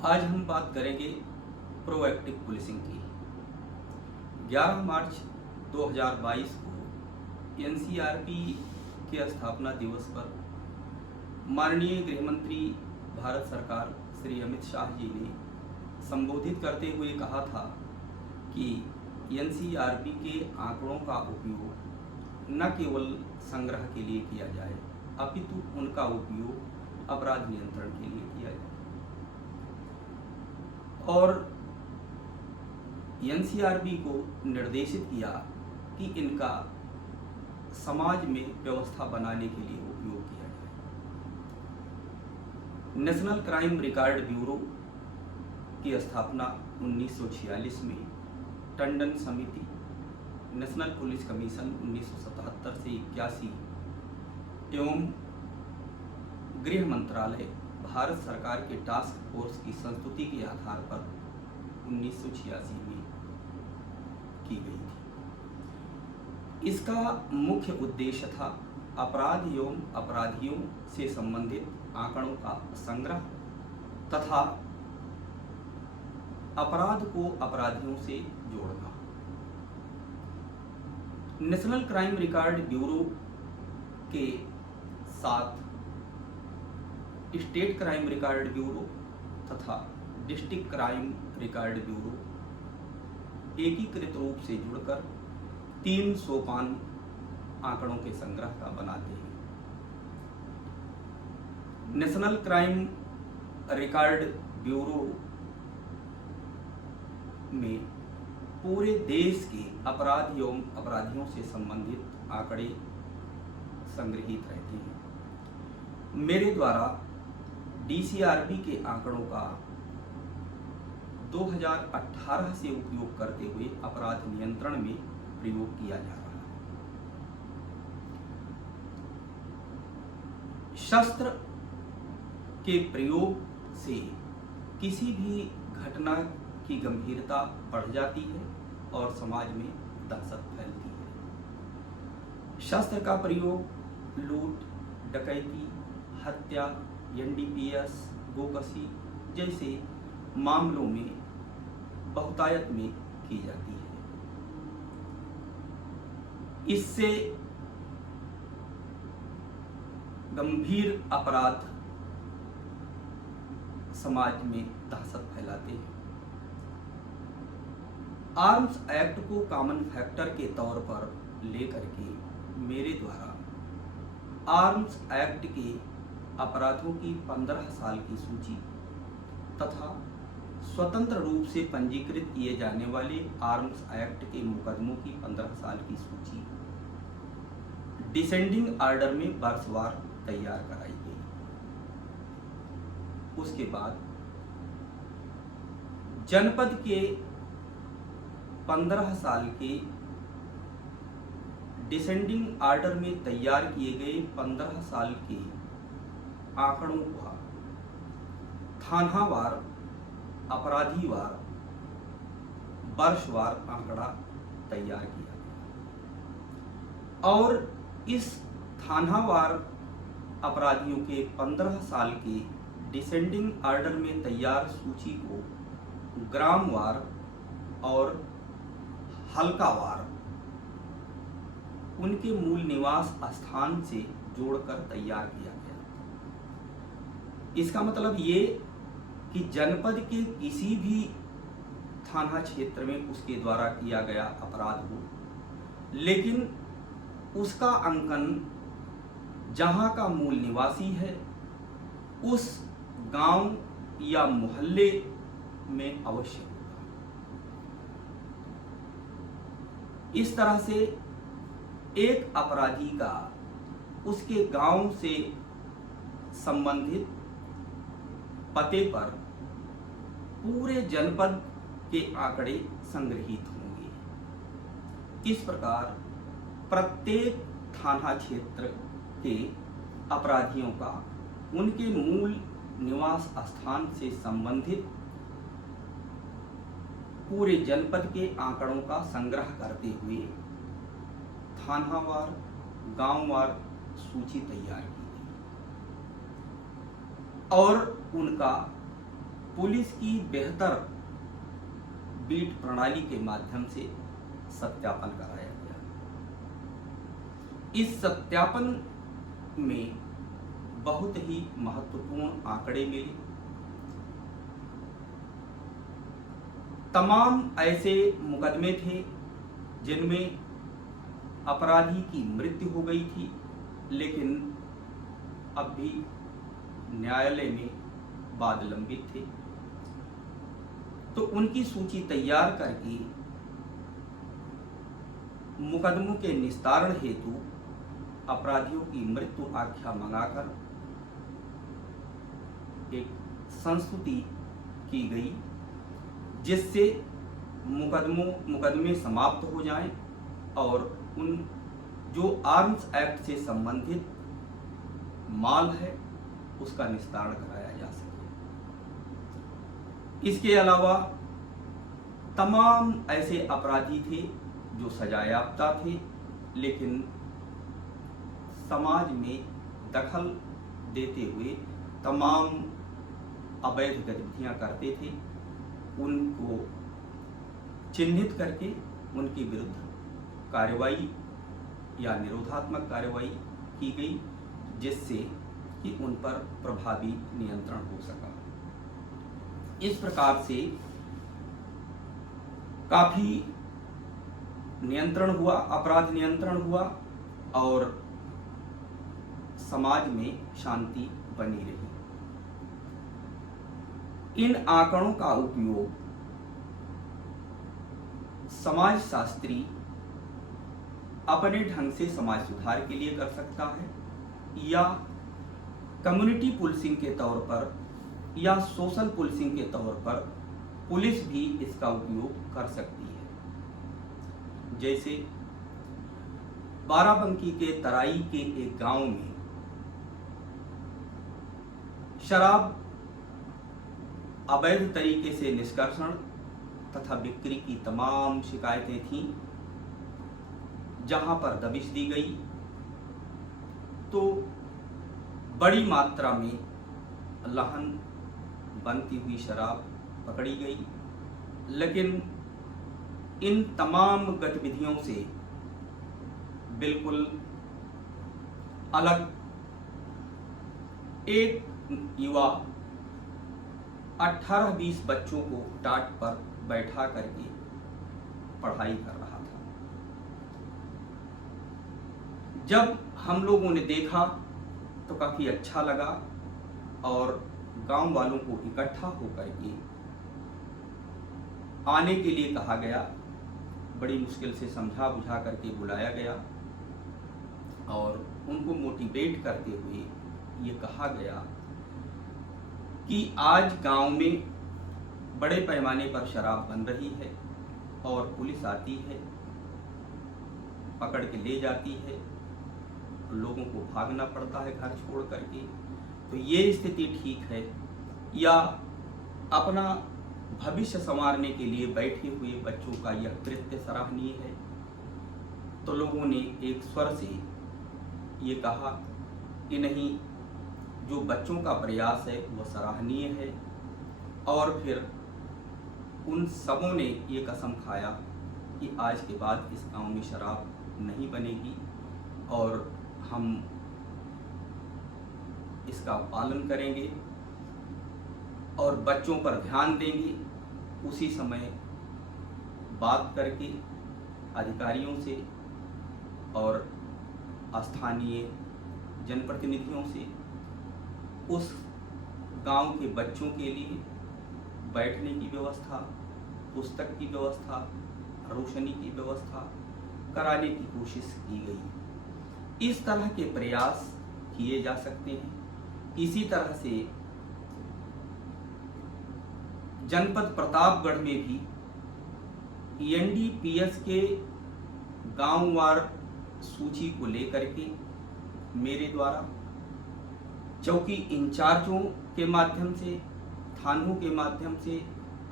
आज हम बात करेंगे प्रोएक्टिव पुलिसिंग की। 11 मार्च 2022 को एनसीआरबी के स्थापना दिवस पर माननीय गृह मंत्री भारत सरकार श्री अमित शाह जी ने संबोधित करते हुए कहा था कि एनसीआरबी के आंकड़ों का उपयोग न केवल संग्रह के लिए किया जाए अपितु उनका उपयोग अपराध नियंत्रण के लिए किया जाए। और एनसीआरबी को निर्देशित किया कि इनका समाज में व्यवस्था बनाने के लिए उपयोग किया जाए। नेशनल क्राइम रिकॉर्ड ब्यूरो की स्थापना 1946 में टंडन समिति, नेशनल पुलिस कमीशन 1977 से 81 एवं गृह मंत्रालय भारत सरकार के टास्क फोर्स की संस्तुति के आधार पर 1986 में की गई थी। इसका मुख्य उद्देश्य था अपराध एवं अपराधियों से संबंधित आंकड़ों का संग्रह तथा अपराध को अपराधियों से जोड़ना। नेशनल क्राइम रिकॉर्ड ब्यूरो के साथ स्टेट क्राइम रिकॉर्ड ब्यूरो तथा डिस्ट्रिक्ट क्राइम रिकॉर्ड ब्यूरो एकीकृत रूप से जुड़कर 3 सोपान आंकड़ों के संग्रह का बनाते हैं। नेशनल क्राइम रिकॉर्ड ब्यूरो में पूरे देश के अपराध एवं अपराधियों से संबंधित आंकड़े संग्रहित रहते हैं। मेरे द्वारा डीसीआरबी के आंकड़ों का 2018 से उपयोग करते हुए अपराध नियंत्रण में प्रयोग किया जा रहा है। शस्त्र के प्रयोग से किसी भी घटना की गंभीरता बढ़ जाती है और समाज में दहशत फैलती है। शस्त्र का प्रयोग लूट, डकैती, हत्या, एनडीपीएस, गोकशी जैसे मामलों में बहुतायत में की जाती है। इससे गंभीर अपराध समाज में दहशत फैलाते हैं। आर्म्स एक्ट को कॉमन फैक्टर के तौर पर लेकर के मेरे द्वारा आर्म्स एक्ट के अपराधों की 15 साल की सूची तथा स्वतंत्र रूप से पंजीकृत किए जाने वाले आर्म्स एक्ट के मुकदमों की 15 साल की सूची डिसेंडिंग ऑर्डर में वर्षवार तैयार कराई गई। उसके बाद जनपद के 15 साल के डिसेंडिंग ऑर्डर में तैयार किए गए 15 साल के आंकड़ों का थानावार, अपराधीवार, वर्षवार आंकड़ा तैयार किया गया और इस थानावार अपराधियों के 15 साल के डिसेंडिंग ऑर्डर में तैयार सूची को ग्रामवार और हल्कावार उनके मूल निवास स्थान से जोड़कर तैयार किया गया। इसका मतलब ये कि जनपद के किसी भी थाना क्षेत्र में उसके द्वारा किया गया अपराध हो, लेकिन उसका अंकन जहां का मूल निवासी है उस गांव या मोहल्ले में अवश्य होगा। इस तरह से एक अपराधी का उसके गांव से संबंधित पते पर पूरे जनपद के आंकड़े संग्रहित होंगे। इस प्रकार प्रत्येक थाना क्षेत्र के अपराधियों का उनके मूल निवास स्थान से संबंधित पूरे जनपद के आंकड़ों का संग्रह करते हुए थानावार, गांववार सूची तैयार की गई और उनका पुलिस की बेहतर बीट प्रणाली के माध्यम से सत्यापन कराया गया। इस सत्यापन में बहुत ही महत्वपूर्ण आंकड़े मिले। तमाम ऐसे मुकदमे थे जिनमें अपराधी की मृत्यु हो गई थी, लेकिन अब भी न्यायालय में वाद लंबित थे। तो उनकी सूची तैयार करके मुकदमों के निस्तारण हेतु अपराधियों की मृत्यु आख्या मंगाकर एक संस्तुति की गई, जिससे मुकदमे समाप्त हो जाएं और उन जो आर्म्स एक्ट से संबंधित माल है उसका निस्तारण कराया जा सके। इसके अलावा तमाम ऐसे अपराधी थे जो सजायाफ्ता थे, लेकिन समाज में दखल देते हुए तमाम अवैध गतिविधियां करते थे। उनको चिन्हित करके उनके विरुद्ध कार्रवाई या निरोधात्मक कार्रवाई की गई, जिससे कि उन पर प्रभावी नियंत्रण हो सका। इस प्रकार से काफी नियंत्रण हुआ, अपराध नियंत्रण हुआ और समाज में शांति बनी रही। इन आंकड़ों का उपयोग समाजशास्त्री अपने ढंग से समाज सुधार के लिए कर सकता है, या कम्युनिटी पुलिसिंग के तौर पर या सोशल पुलिसिंग के तौर पर पुलिस भी इसका उपयोग कर सकती है। जैसे बाराबंकी के तराई के एक गांव में शराब अवैध तरीके से निष्कर्षण तथा बिक्री की तमाम शिकायतें थीं। जहां पर दबिश दी गई तो बड़ी मात्रा में लहन बनती हुई शराब पकड़ी गई, लेकिन इन तमाम गतिविधियों से बिल्कुल अलग एक युवा 18-20 बच्चों को टाट पर बैठा करके पढ़ाई कर रहा था। जब हम लोगों ने देखा तो काफी अच्छा लगा और गांव वालों को इकट्ठा होकर के आने के लिए कहा गया। बड़ी मुश्किल से समझा बुझा करके बुलाया गया और उनको मोटिवेट करते हुए ये कहा गया कि आज गांव में बड़े पैमाने पर शराब बन रही है और पुलिस आती है, पकड़ के ले जाती है, लोगों को भागना पड़ता है घर छोड़ करके। तो ये स्थिति ठीक है या अपना भविष्य संवारने के लिए बैठे हुए बच्चों का यह कृत्य सराहनीय है? तो लोगों ने एक स्वर से ये कहा कि नहीं, जो बच्चों का प्रयास है वह सराहनीय है। और फिर उन सबों ने ये कसम खाया कि आज के बाद इस गांव में शराब नहीं बनेगी और हम इसका पालन करेंगे और बच्चों पर ध्यान देंगे। उसी समय बात करके अधिकारियों से और स्थानीय जनप्रतिनिधियों से उस गांव के बच्चों के लिए बैठने की व्यवस्था, पुस्तक की व्यवस्था, रोशनी की व्यवस्था कराने की कोशिश की गई। इस तरह के प्रयास किए जा सकते हैं। इसी तरह से जनपद प्रतापगढ़ में भी एनडीपीएस के गांववार सूची को लेकर के मेरे द्वारा चौकी इंचार्जों के माध्यम से, थानों के माध्यम से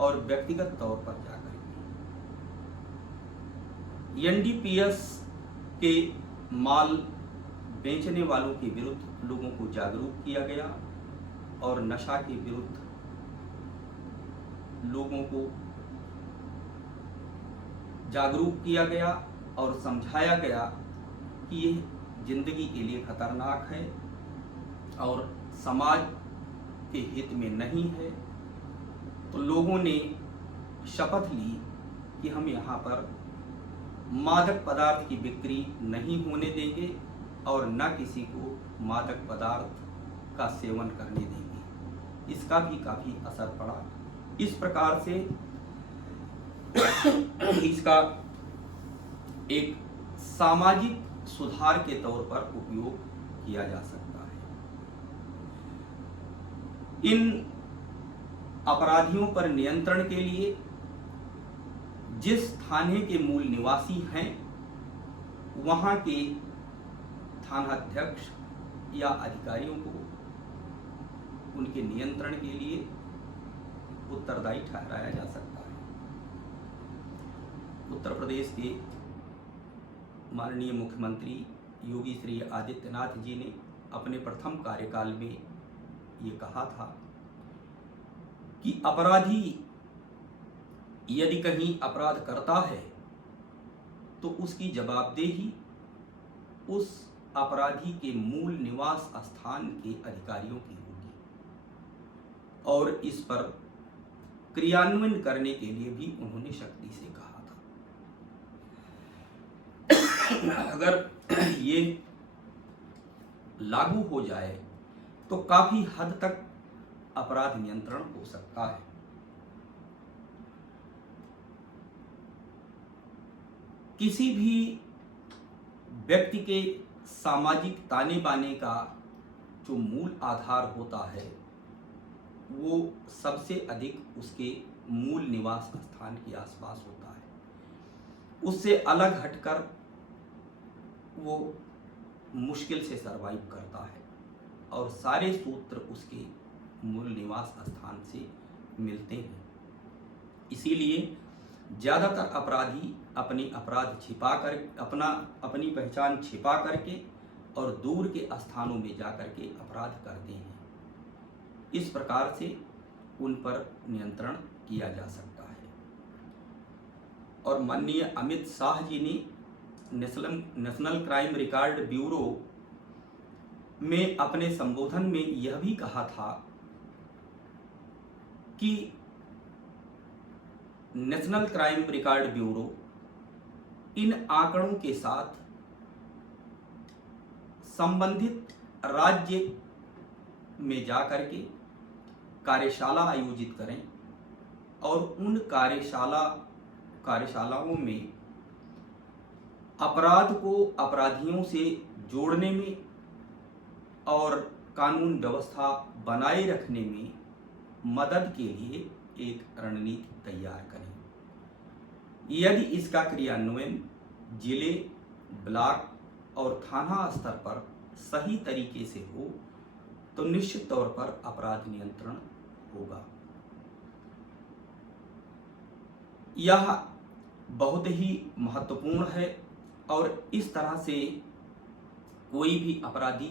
और व्यक्तिगत तौर पर जाकर के एनडीपीएस के माल बेचने वालों के विरुद्ध लोगों को जागरूक किया गया और नशा के विरुद्ध लोगों को जागरूक किया गया और समझाया गया कि ये जिंदगी के लिए खतरनाक है और समाज के हित में नहीं है। तो लोगों ने शपथ ली कि हम यहाँ पर मादक पदार्थ की बिक्री नहीं होने देंगे और न किसी को मादक पदार्थ का सेवन करने देंगे। इसका भी काफ़ी असर पड़ा। इस प्रकार से इसका एक सामाजिक सुधार के तौर पर उपयोग किया जा सकता है। इन अपराधियों पर नियंत्रण के लिए जिस थाने के मूल निवासी हैं वहां के थानाध्यक्ष या अधिकारियों को उनके नियंत्रण के लिए उत्तरदायी ठहराया जा सकता है। उत्तर प्रदेश के माननीय मुख्यमंत्री योगी श्री आदित्यनाथ जी ने अपने प्रथम कार्यकाल में ये कहा था कि अपराधी यदि कहीं अपराध करता है तो उसकी जवाबदेही उस अपराधी के मूल निवास स्थान के अधिकारियों की होगी और इस पर क्रियान्वयन करने के लिए भी उन्होंने सख्ती से कहा था। अगर ये लागू हो जाए तो काफी हद तक अपराध नियंत्रण हो सकता है। किसी भी व्यक्ति के सामाजिक ताने बाने का जो मूल आधार होता है वो सबसे अधिक उसके मूल निवास स्थान के आसपास होता है। उससे अलग हटकर वो मुश्किल से सरवाइव करता है और सारे सूत्र उसके मूल निवास स्थान से मिलते हैं। इसीलिए ज़्यादातर अपराधी अपने अपराध छिपा कर अपनी पहचान छिपा करके और दूर के स्थानों में जा करके अपराध करते हैं। इस प्रकार से उन पर नियंत्रण किया जा सकता है। और माननीय अमित शाह जी ने नेशनल क्राइम रिकॉर्ड ब्यूरो में अपने संबोधन में यह भी कहा था कि नेशनल क्राइम रिकॉर्ड ब्यूरो इन आंकड़ों के साथ संबंधित राज्य में जाकर के कार्यशाला आयोजित करें और उन कार्यशालाओं में अपराध को अपराधियों से जोड़ने में और कानून व्यवस्था बनाए रखने में मदद के लिए एक रणनीति तैयार करें। यदि इसका क्रियान्वयन जिले, ब्लॉक और थाना स्तर पर सही तरीके से हो तो निश्चित तौर पर अपराध नियंत्रण होगा। यह बहुत ही महत्वपूर्ण है और इस तरह से कोई भी अपराधी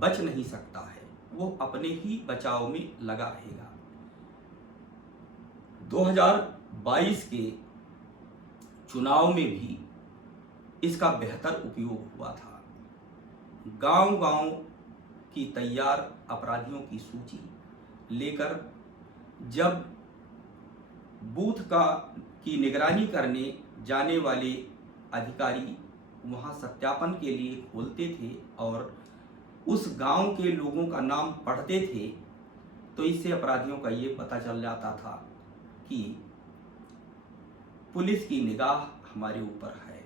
बच नहीं सकता है, वो अपने ही बचाव में लगा रहेगा। 2022 के चुनाव में भी इसका बेहतर उपयोग हुआ था। गांव-गांव की तैयार अपराधियों की सूची लेकर जब बूथ की निगरानी करने जाने वाले अधिकारी वहां सत्यापन के लिए खोलते थे और उस गांव के लोगों का नाम पढ़ते थे तो इससे अपराधियों का ये पता चल जाता था कि पुलिस की निगाह हमारे ऊपर है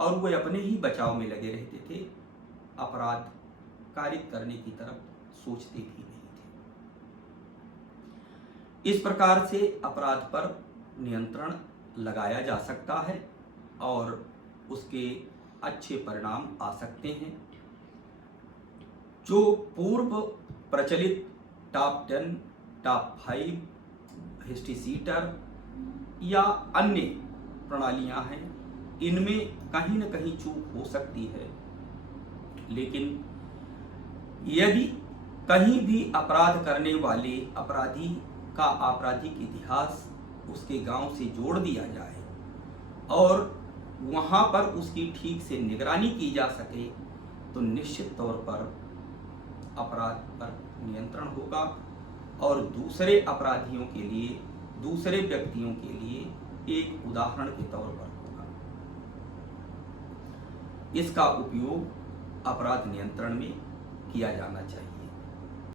और वे अपने ही बचाव में लगे रहते थे, अपराध कारित करने की तरफ सोचते भी नहीं थे। इस प्रकार से अपराध पर नियंत्रण लगाया जा सकता है और उसके अच्छे परिणाम आ सकते हैं। जो पूर्व प्रचलित टॉप 10, टॉप 5, हिस्ट्री सीटर या अन्य प्रणालियां हैं, इनमें कहीं न कहीं चूक हो सकती है, लेकिन यदि कहीं भी अपराध करने वाले अपराधी का आपराधिक इतिहास उसके गांव से जोड़ दिया जाए और वहां पर उसकी ठीक से निगरानी की जा सके तो निश्चित तौर पर अपराध पर नियंत्रण होगा और दूसरे अपराधियों के लिए, दूसरे व्यक्तियों के लिए एक उदाहरण के तौर पर होगा। इसका उपयोग अपराध नियंत्रण में किया जाना चाहिए।